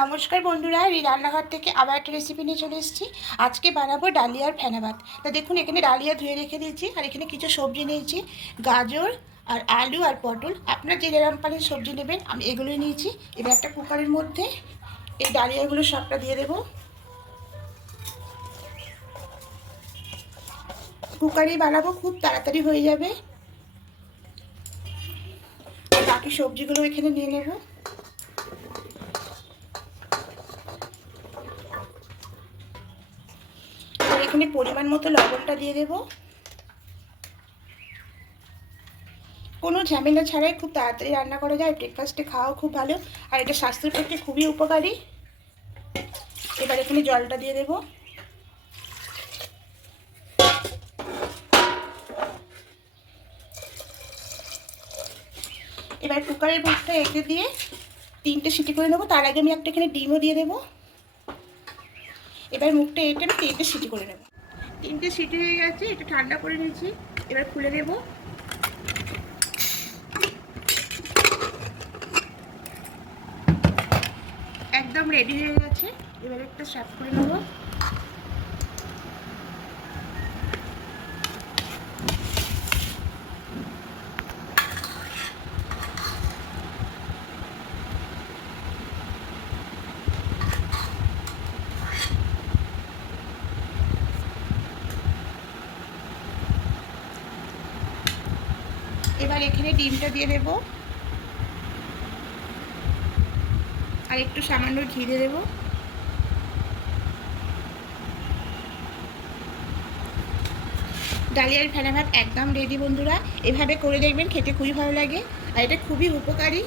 নমস্কার বন্ধুরা, এই রান্নাঘর থেকে আবার একটা রেসিপি নিয়ে চলে এসেছি। আজকে বানাবো ডালিয়ার ফেনা ভাত। তা দেখুন, এখানে ডালিয়া ধুয়ে রেখে দিয়েছি, আর এখানে কিছু সবজি নিয়েছি। গাজর আর আলু আর পটল। আপনার যে যেরকম পারেন সবজি নেবেন, আমি এগুলোই নিয়েছি। এবার একটা কুকারের মধ্যে এই ডালিয়াগুলো সবটা দিয়ে দেবো। কুকারেই বানাবো, খুব তাড়াতাড়ি হয়ে যাবে। বাকি সবজিগুলো এখানে নিয়ে নেব। এখানে পরিমাণ মতো লবণটা দিয়ে দেব। কোনো ঝামেলা ছাড়াই খুব তাড়াতাড়ি রান্না করা যায় ব্রেকফাস্টে খাওয়াও খুব ভালো, আর এটা স্বাস্থ্যের পক্ষে খুবই উপকারী। এবার এখানে জলটা দিয়ে দেব। এবার কুকারের মুখটা এঁকে দিয়ে তিনটে সিটি করে নেব, তার আগে আমি একটা এখানে ডিমও দিয়ে দেবো। এবার মুখটা এটা আমি তিনটে সিটি করে নেব। তিনটে সিটি হয়ে গেছে এটা ঠান্ডা করে নিয়েছি, এবার খুলে নেব। একদম রেডি হয়ে গেছে, এবার একটা সার্ভ করে নেব। এবার এখানে ডিমটা দিয়ে দেব। আর একটু সামান্য ঘি দিয়ে দেবো। ডালিয়ার ফেনা ভাত একদম রেডি বন্ধুরা। এভাবে করে দেখবেন খেতে খুবই ভালো লাগে। আর এটা খুবই উপকারী।